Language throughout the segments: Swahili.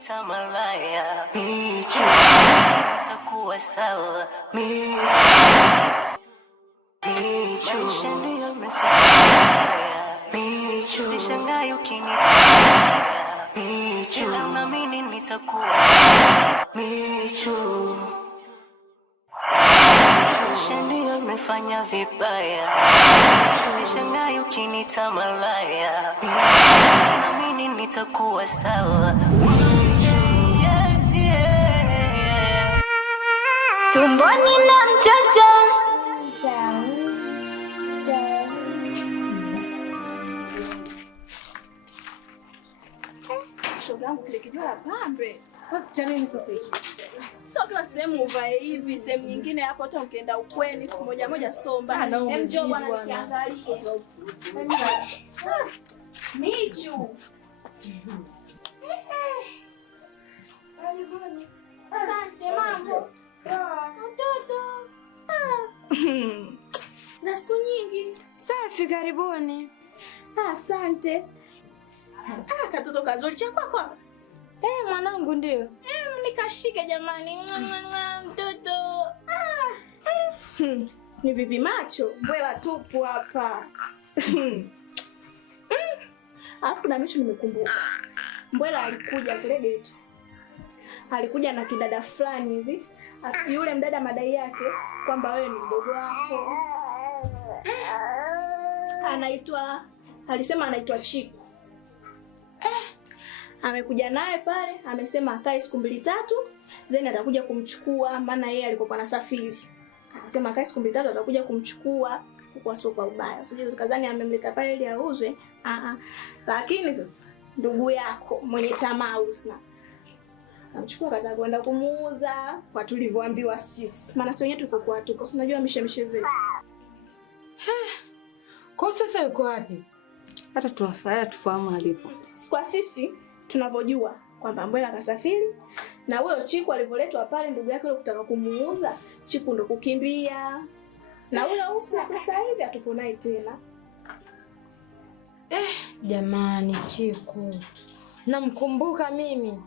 ukiniita malaya, Michu itakuwa sawa. Michu maisha ndiyo yamefanya. Michu sishangai ukiniita malaya. Michu ila unaamini nitakuwa Michu ndiyo nimefanya vibaya. Sishangai ukiniita malaya. Naamini nitakuwa sawa. Yes, yeah. Tumboni na mtoto shogangu kile kijua la pambe. Basi cha nini sasa hivi? Sio kila sehemu uvae hivi, sehemu nyingine hapo hata ukienda ukweni siku moja moja somba. Njoo bwana nikiangalie. Michu. Asante mambo. Mtoto. Za siku nyingi. safi, karibuni. Asante. Katoto kazuri cha kwako. Mwanangu ndio. Nikashike jamani. Mtoto. Ni vivi macho, mbwela tupu hapa. Alafu na Michu nimekumbuka. Mbwela alikuja kule geto. Alikuja na kidada fulani hivi. Yule mdada madai yake kwamba wewe ni mdogo wako. Alisema anaitwa Chiku. Amekuja naye pale, amesema akae siku 2-3, then atakuja kumchukua maana yeye alikuwa anasafiri. Akasema akae siku 2-3 atakuja kumchukua kwa sio kwa ubaya. Usije sikadhani amemleta pale ili auzwe. Lakini sasa ndugu yako mwenye tamaa usna. Amchukua kaza kwenda kumuuza kwa tulivyoambiwa sisi. Maana sio wenyewe tuko kwa tuko. Unajua mishemishe zetu. Kwa sasa yuko wapi? Hata tufahamu alipo. Kwa sisi tunavyojua kwamba Mbwela kasafiri na huyo Chiku alivyoletwa pale ndugu yake yule kutaka kumuuza, Chiku ndo kukimbia. Na huyo Usa sasa hivi atupo naye tena. Jamani Chiku. Namkumbuka mimi.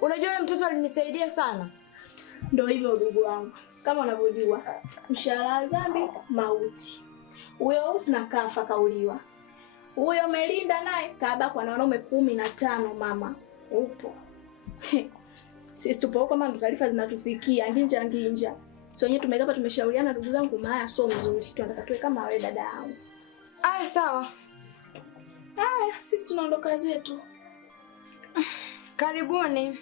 Unajua yule mtoto alinisaidia sana. Ndio hivyo ndugu wangu. Kama unavyojua, mshahara dhambi mauti. Huyo Usa kafa kauliwa. Huyo Melinda naye kabakwa na wanaume 15 mama. Upo. Sisi tupo huko ndo taarifa zinatufikia nginja. Sio wenyewe tumekapa tumeshauriana ndugu zangu maana sio mzuri. Tunataka tuwe kama wewe dada yangu. Sawa. Sisi tunaondoka zetu. Karibuni.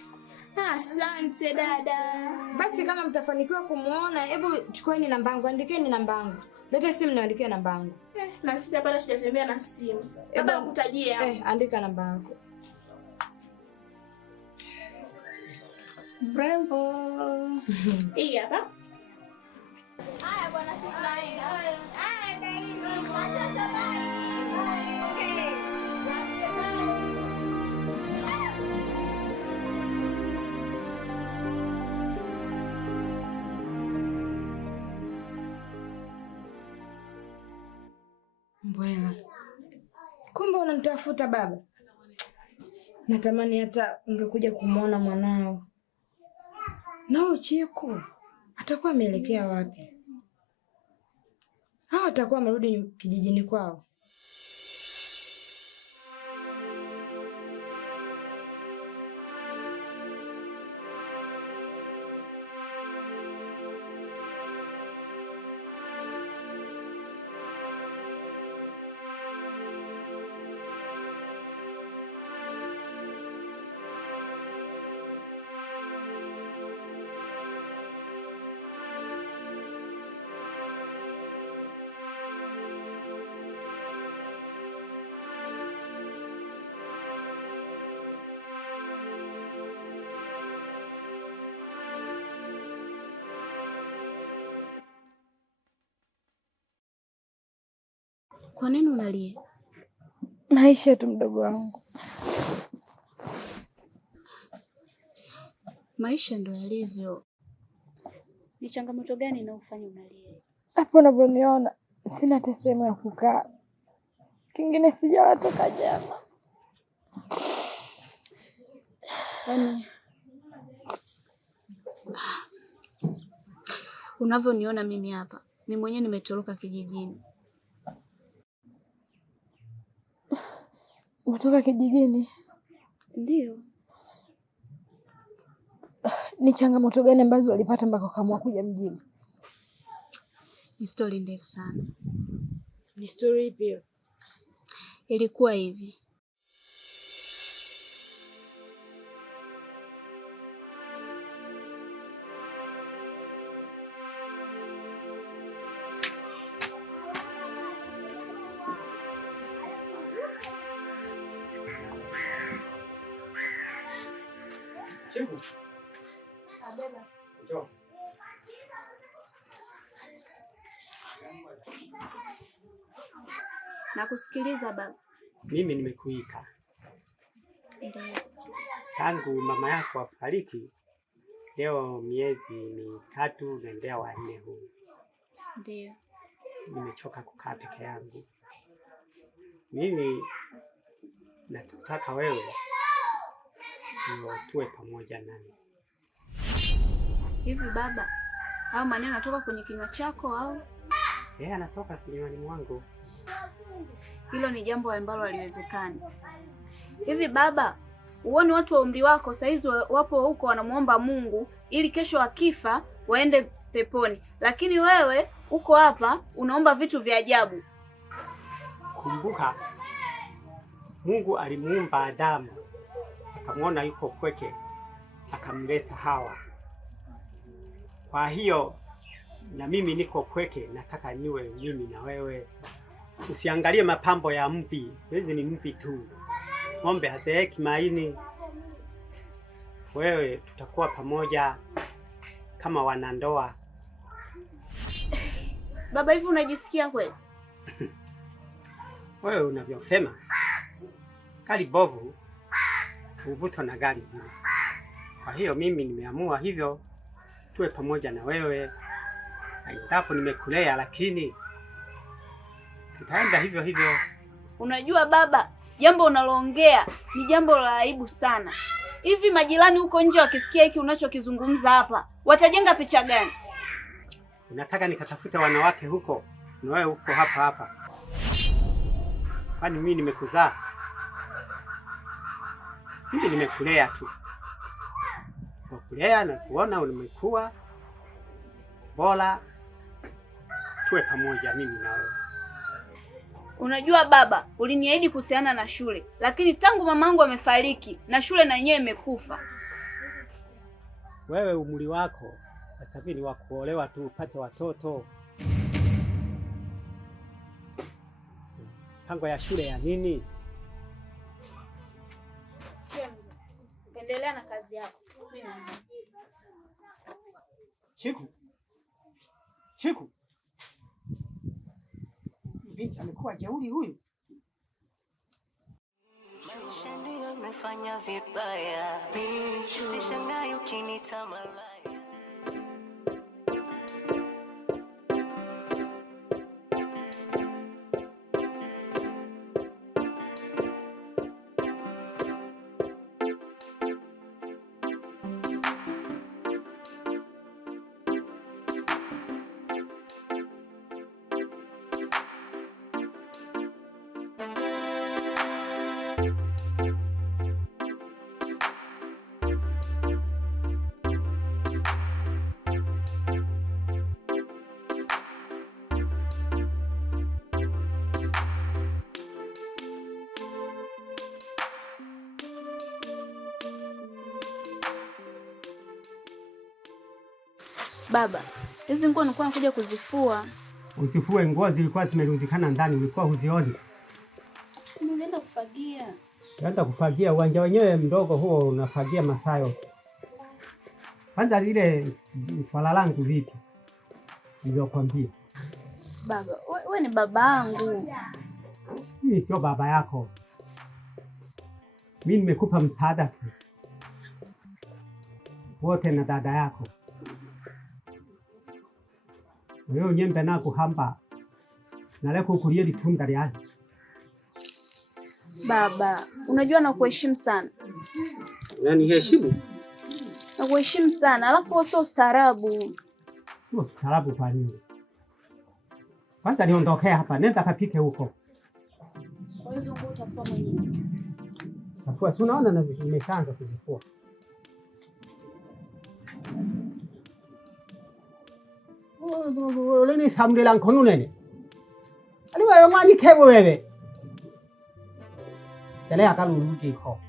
Asante dada. Basi kama mtafanikiwa kumuona, hebu chukueni namba yangu, andikeni namba yangu. Leta simu niandikie namba yangu. Na sisi hapa tutatembea na simu. Baba nikutajie hapo. Andika namba yako. Bravo. Hii hapa. Haya bwana sisi tunaenda. Haya ndio. Acha bye. Mbwela. Kumbe unamtafuta baba? Natamani hata ungekuja kumuona mwanao. Nao Chiku atakuwa ameelekea wapi? Atakuwa amerudi kijijini kwao. Kwa nini unalia? Maisha tu mdogo wangu. Maisha ndo yalivyo. Ni changamoto gani inayofanya unalia? Hapo unavyoniona sina hata sehemu ya kukaa. Kingine sijawatoka jana. Yaani unavyoniona mimi hapa, mimi mwenyewe nimetoroka kijijini. Umetoka kijijini? Ndio. Ni changamoto gani ambazo walipata mpaka wakaamua kuja mjini? Ni story ndefu sana. Ni story ipi? Ilikuwa hivi. Chiku. Abeba. Njoo. Nakusikiliza baba. Mimi nimekuita. Ndio. Tangu mama yako afariki, leo miezi mitatu naendea wa 4 huu. Ndio. Nimechoka kukaa peke yangu. Mimi nataka wewe ndio tuwe pamoja nami. Hivi baba, au maneno yanatoka kwenye kinywa chako au? Anatoka kinywani mwangu. Hilo ni jambo ambalo haliwezekani. Hivi baba, uone watu wa umri wako saizi wapo huko wanamuomba Mungu ili kesho wakifa waende peponi. Lakini wewe uko hapa unaomba vitu vya ajabu. Kumbuka Mungu alimuumba Adamu, akamwona yuko pweke, akamleta Hawa. Kwa hiyo na mimi niko pweke, nataka niwe mimi na wewe. Usiangalie mapambo ya mvi, hizi ni mvi tu. Ng'ombe hazeeki maini. Wewe tutakuwa pamoja kama wanandoa. Baba, hivi unajisikia kweli? Wewe unavyosema gari bovu uvutwa na gari zima. Kwa hiyo mimi nimeamua hivyo, tuwe pamoja na wewe. Haitapo nimekulea, lakini tutaenda hivyo hivyo. Unajua baba, jambo unaloongea ni jambo la aibu sana. Hivi majirani huko nje wakisikia hiki unachokizungumza hapa, watajenga picha gani? Unataka nikatafuta wanawake huko na wewe huko hapa hapa? Kwani mimi nimekuzaa? Mimi nimekulea tu. Nakulea na kuona umekuwa bora, tuwe pamoja mimi na wewe. Unajua baba, uliniahidi kuhusiana na shule, lakini tangu mamangu amefariki na shule na yenyewe imekufa. Wewe umri wako sasa hivi ni wa kuolewa tu, upate watoto. Pango ya shule ya nini? Sikia mzee, endelea na kazi yako. Chiku. Chiku. Binti amekuwa jeuri huyu. Maisha ndio yamefanya vibaya. Sishangai ukiniita malaya. Baba, hizi nguo nilikuwa nakuja kuzifua. Usifue nguo, zilikuwa zimerundikana ndani, ulikuwa huzioni. Nilienda kufagia. Nenda kufagia, uwanja wenyewe mdogo huo unafagia masayo. Kwanza lile swala langu vipi? Nilikwambia. Baba, wewe ni babangu. Mimi sio baba yako. Mimi nimekupa msaada tu. Wote na dada yako. Wewe unyembe na kuhamba. Na leo kukulia litunda lyani. Baba, unajua na kuheshimu sana. Unaniheshimu? Nakuheshimu sana, alafu wewe sio ustaarabu. Ustaarabu kwa nini? Kwanza niondokea hapa, nenda kapike huko. Kwa hizo nguo utafua mwenyewe. Tafua, si unaona na nimeshaanza kuzifua. Leni samdela nkono nene. Ali wewe mwani kebo wewe. Tele akalulu jiko.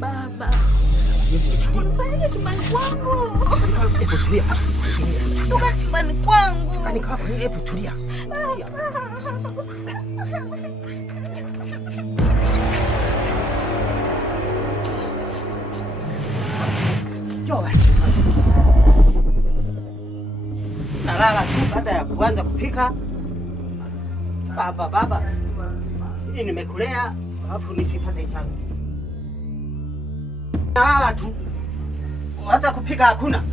Baba. Unifanyike chumbani kwangu. Hebu tulia. Toka chumbani kwangu. Kani kwa nini? Hebu tulia. Joa. Nalala tu baada ya kuanza kupika. Baba. Hii nimekulea, alafu nipate changu. Nalala tu. Hata kupika hakuna.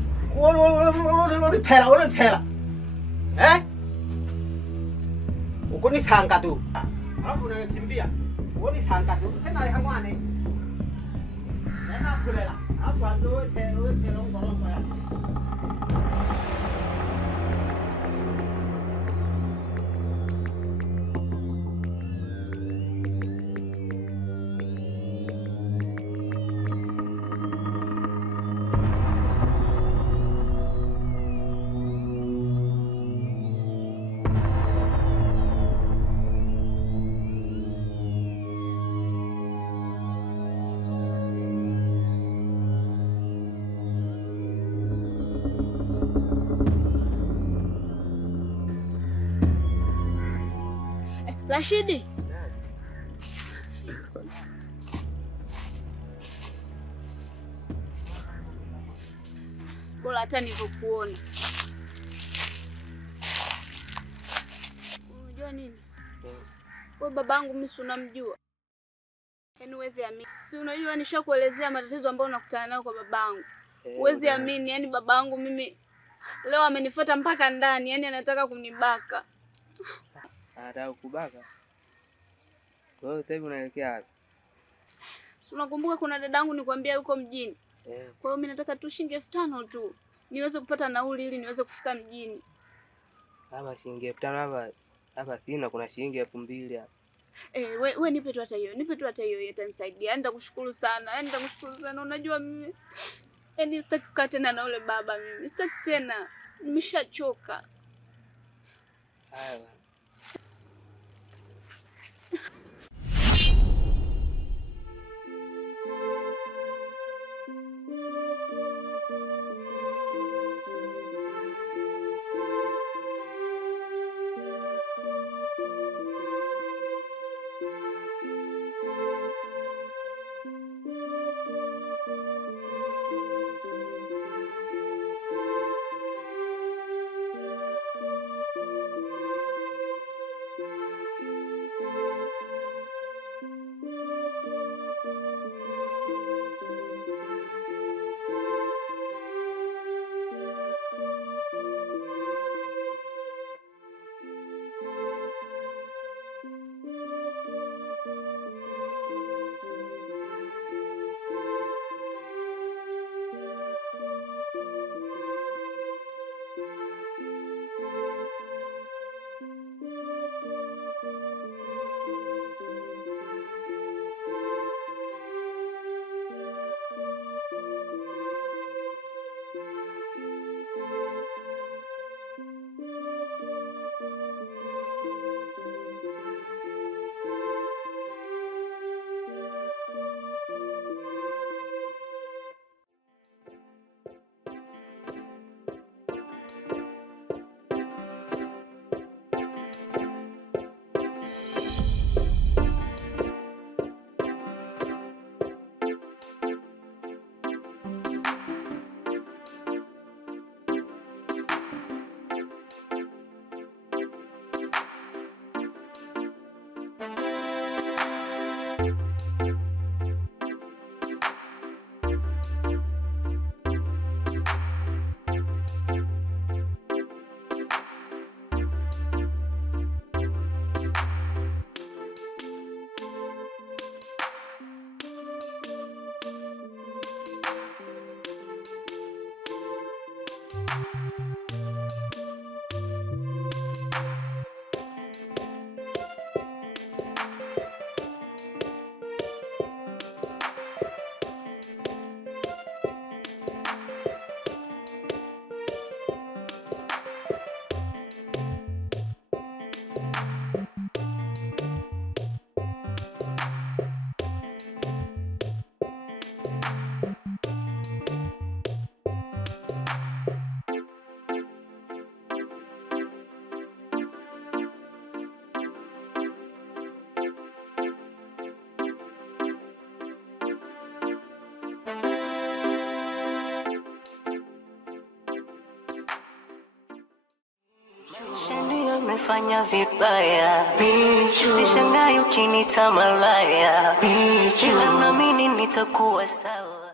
Ulipela. Ukonisanga tu. Alafu unakimbia. Ukonisanga tu. Tena hamwane. Nena kulela. Alafu ando te longo ya. Rashidi. Bora hata nilivyokuona. Unajua nini? Wewe babangu mimi si unamjua. Yaani uweze amini. Si unajua nishakuelezea matatizo ambayo unakutana nayo kwa babangu. Uweze amini, yaani babangu mimi leo amenifuata mpaka ndani, yaani anataka kunibaka. Anataka kubaka? Kwa hiyo sasa hivi unaelekea wapi? Si unakumbuka kuna dadangu nikwambia yuko mjini? Kwa hiyo mimi nataka tu shilingi 5,000 tu niweze kupata nauli ili niweze kufika mjini. Hapa shilingi 5,000 hapa sina, kuna shilingi 2,000 hapa. We nipe tu hata hiyo. Nipe tu hata hiyo itanisaidia. Nitakushukuru sana. Yaani nitakushukuru sana. Unajua mimi yaani sitaki kukaa tena na ule baba mimi. Sitaki tena. Nimeshachoka. Haya. umefanya vibaya. Sishangai ukinita malaya. Ila naamini nitakuwa sawa.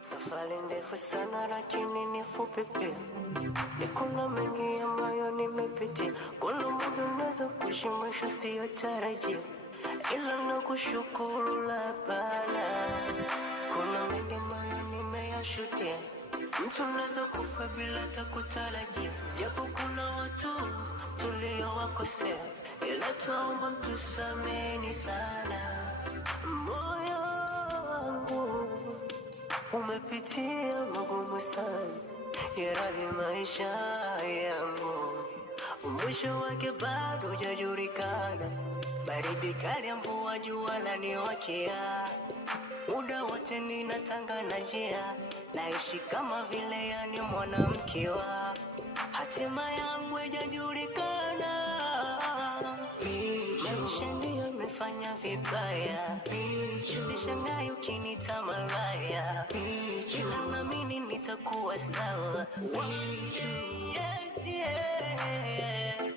Safari ndefu sana lakini ni fupi pia. Kuna mengi ambayo nimepitia. Kuna muda unaweza kuishi maisha siyotarajia, ila nakushukuru labana. Kuna mengi ambayo nimeyashuhudia. Mtu unaweza kufa bila hata kutarajia, japo kuna watu tuliowakosea, ila tuomba mtusameni sana. Moyo wangu umepitia magumu sana, yaradi maisha yangu, mwisho wake bado hujajulikana. Baridi kali ya mvua, jua laniwakia, muda wote ninatanga na njia, naishi kama vile yani mwanamkiwa, hatima yangu haijajulikana. Maisha ndiyo imefanya vibaya, sishangai ukinita malaya, ila naamini nitakuwa sawa. Yes, yeah.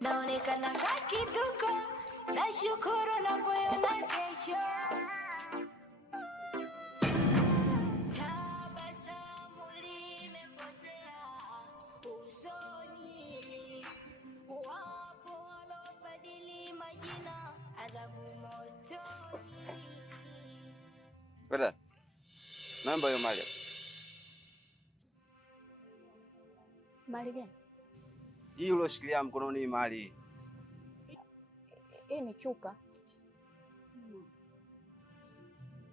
Naonekana kakituko, nashukuru na moyo na kesho. Tabasamu limepotea usoni, wapo walobadili majina, adhabu motoni. Bada, namba hiyo mali. Mali gani? Hii ulioshikilia mkononi hii mali. Hii ni chupa.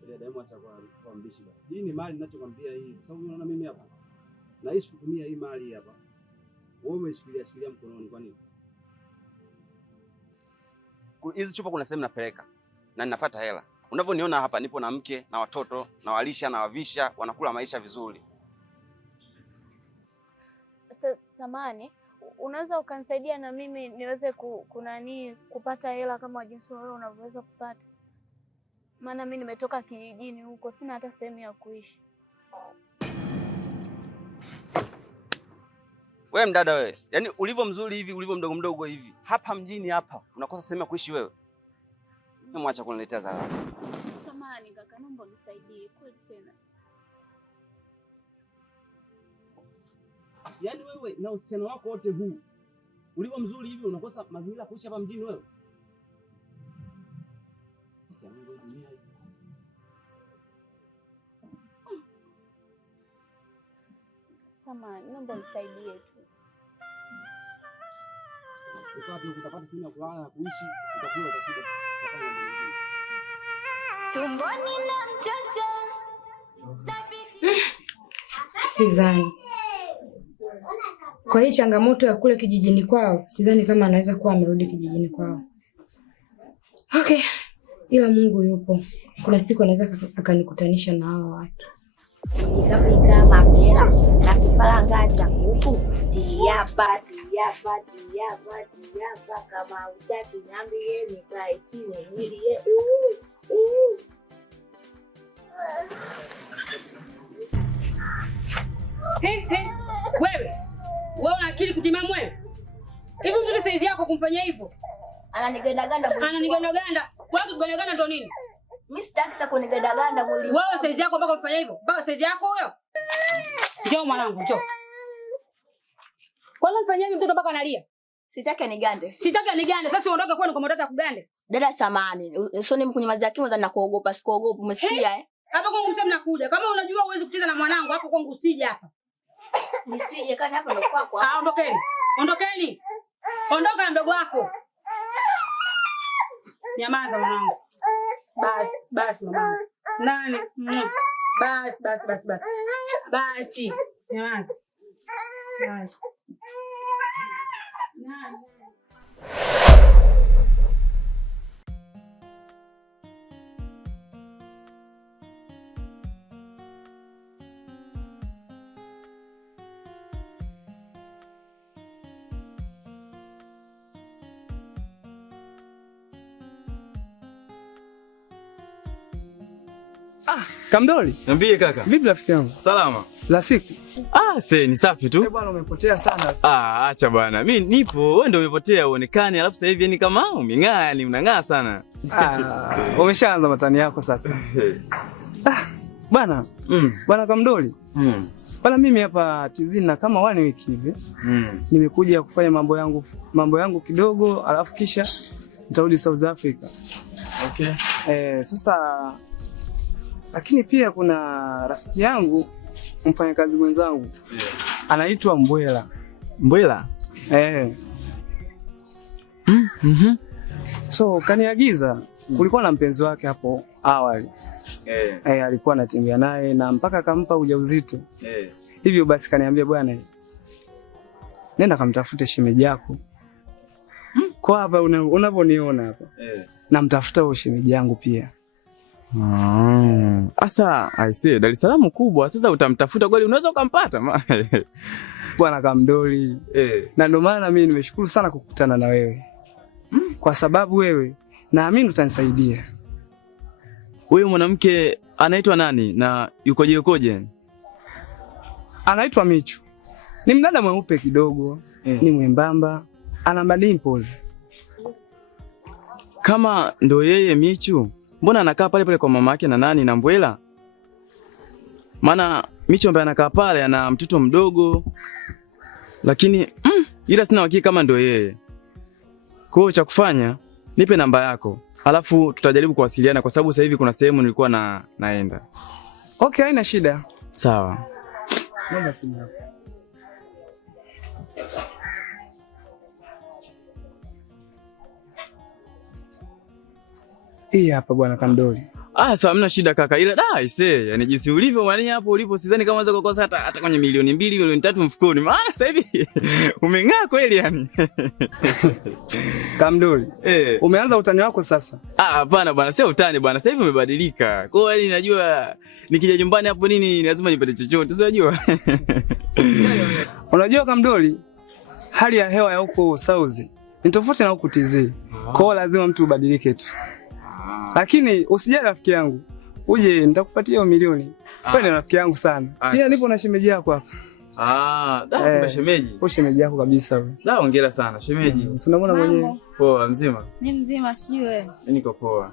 Ile demo acha kwa mbishi basi. Hii ni mali ninachokwambia hii. Kwa sababu unaona mimi hapa naishi kutumia hii mali hapa. Wewe umeshikilia mkononi kwa nini? Hizi chupa kuna sehemu napeleka na ninapata hela. Unavyoniona hapa nipo na mke na watoto na walisha na wavisha, wanakula maisha vizuri. Samani, unaweza ukanisaidia na mimi niweze kupata hela kama jinsi wewe unavyoweza kupata? Maana mimi nimetoka kijijini huko, sina hata sehemu ya kuishi. Wewe mdada wewe, yaani ulivyo mzuri hivi, ulivyo mdogo mdogo hivi, hapa mjini hapa unakosa sehemu ya kuishi wewe? Mwacha kuniletea zara. Samani kaka, naomba unisaidie kweli tena. Yaani wewe na usichana wako wote huu ulivyo mzuri hivi unakosa mazingira kuishi hapa mjini wewe? Samani, naomba unisaidie tu. Utapata sehemu ya kulala na kuishi, utakula utashiba. Tumboni na mtoto. Sidhani. Kwa hii changamoto ya kule kijijini kwao, sidhani kama anaweza kuwa amerudi kijijini kwao. Okay. Ila Mungu yupo. Kuna siku anaweza akanikutanisha na hao watu. Nikapika mapera na kifaranga cha kuku. Tiapa kama utaki niambie nikae chini nilie. Wewe una akili kutimama wewe? Hivi mtu saizi yako kumfanyia hivyo? Ananigandaganda. Wewe kugandaganda ndo nini? Mimi sitaki sasa kunigandaganda mwili. Wewe saizi yako mpaka mfanyia hivyo? Mpaka saizi yako huyo? Njoo mwanangu, njoo. Kwanza mfanyia hivi mtoto mpaka analia. Sitaki anigande. Sasa uondoke kwani kwa mtoto akugande. Dada samani, usione mkunyamazia kimya za nakuogopa, sikuogopa, umesikia eh? Hapa kwangu msema nakuja. Kama unajua uwezi kucheza na mwanangu hapo kwangu usije hapa. Nisije kani hapa ndo kwako. Ondokeni. Ondoka na mdogo wako. Nyamaza mwanangu. Basi mama. Nani? Basi. Nyamaza. Basi. Nani? Kamdoli. Niambie kaka. Vipi rafiki yangu? Salama. La siku. Ni safi tu. Bwana umepotea sana. Acha bwana. Mimi nipo, wewe ndio umepotea uonekane, alafu sasa hivi yani kama umeng'aa, yani unang'aa sana. Umeshaanza matani yako sasa. Bwana. Bwana Kamdoli. Bwana mimi hapa tizini na kama 1 wiki hivi. Nimekuja kufanya mambo yangu kidogo, alafu kisha nitarudi South Africa. Okay. Sasa lakini pia kuna rafiki yangu mfanyakazi mwenzangu anaitwa Mbwela. Mbwela? So kaniagiza, kulikuwa na mpenzi wake hapo awali. Alikuwa anatembea naye na mpaka akampa ujauzito. Hivyo basi kaniambia bwana, nenda kamtafute shemeji yako. Kwa hapa unavyoniona hapa. Namtafuta huyo shemeji yangu pia. Asa, Dar es Salaam kubwa. Sasa utamtafuta kweli, unaweza ukampata Bwana Kamdoli. Na ndio maana mimi nimeshukuru sana kukutana na wewe. Kwa sababu wewe naamini utanisaidia. Huyo mwanamke anaitwa nani na yukoje? Anaitwa Michu. Ni mdada mweupe kidogo, ni mwembamba, ana madimples. Kama ndo yeye Michu, mbona anakaa pale kwa mama yake na nani na Mbwela? Maana Michu ambaye anakaa pale ana mtoto mdogo. Lakini ila sina hakika kama ndo yeye. Kwa hiyo cha kufanya, nipe namba yako. Alafu tutajaribu kuwasiliana kwa sababu sasa hivi kuna sehemu nilikuwa naenda. Okay, haina shida. Sawa. Namba simu yako. Hii hapa bwana Kamdoli. Sawa, hamna shida kaka. Ila yani jinsi ulivyo mwani hapo ulipo sidhani kama unaweza kukosa hata kwenye 2 milioni 2 milioni 3 mfukoni. Maana sasa hivi umeng'aa kweli yani. Kamdoli. Umeanza utani wako sasa? Hapana bwana, sio utani bwana. Sasa hivi umebadilika. Kwa hiyo yani najua nikija nyumbani hapo nini lazima nipate chochote. Sio unajua? Unajua Kamdoli, hali ya hewa ya huko South ni tofauti na huko TZ. Kwa hiyo lazima mtu ubadilike tu. Lakini usijali rafiki yangu. Uje nitakupatia 1 milioni. Wewe ni rafiki yangu sana. Pia nipo na shemeji yako hapa. Kuna shemeji. Kwa shemeji yako kabisa wewe. Hongera sana shemeji. Unamuona mwenyewe. Poa mzima. Ni mzima sijui wewe. Mimi niko poa.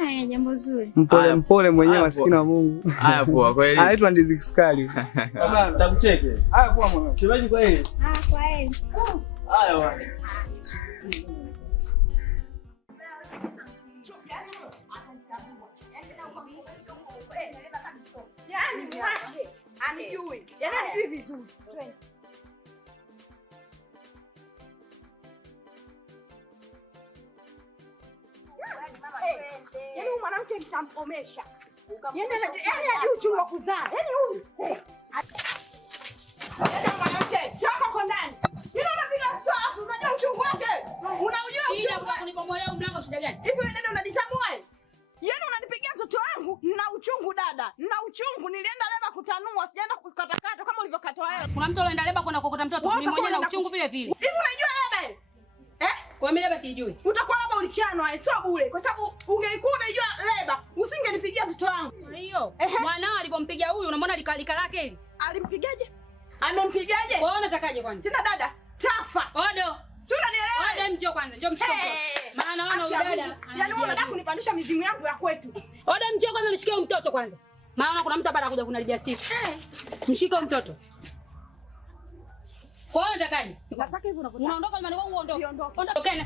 Haya jambo zuri. Mpole mwenyewe maskini wa Mungu. Haya poa kweli. Anaitwa Ndizi Kisukari. Baba nitakucheke. Haya poa mwanangu. Shemeji kwa hili. Kwa hili. Haya bwana. Anijui. Anijui vizuri. Yaani huyu mwanamke nitamkomesha. Yaani hajui uchungu wa kuzaa. Yaani huyu. Yaani mwanamke, toka kwa ndani. Kwa mimi labda sijui. Utakuwa labda ulichanwa, sio bure. Kwa sababu ungeikuwa unajua leba, usingenipigia mtoto wangu. Hiyo. Mwanao alipompiga huyu unamwona likalika lake hili. Alimpigaje? Amempigaje? Wewe unatakaje kwani? Tena dada, tafa. Odo. Si unanielewa? Odo njoo kwanza, njoo mshike mtoto. Maana naona huyu dada. Yaani wewe unataka kunipandisha mizimu yangu ya kwetu. Odo njoo kwanza nishikie huyu mtoto kwanza. Maana kuna mtu hapa anakuja kunalibia sifa. Mshike huyu mtoto. Kwa hiyo unatakaje? Nataka hivyo unakuta. Unaondoka nyumbani kwangu uondoke. Siondoke. Ondokeni.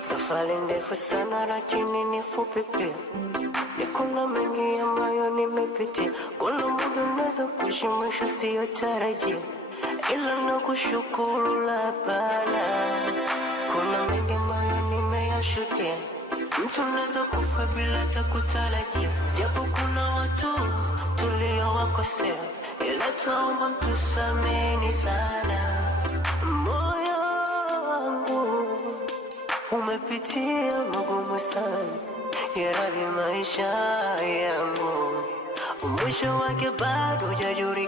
Safari ndefu sana lakini ni fupi pia. Kuna mengi ambayo nimepitia. Kuna muda naweza kushimisha siyo tarajia, ila nakushukuru labana. Kuna mengi ambayo nimeyashuhudia. Mtu naweza kufa bila hata kutarajia. Japo kuna watu tuliowakosea, ila tuomba mtusameni sana. Moyo wangu umepitia magumu sana, yaradhi maisha yangu, mwisho wake bado hujajulika.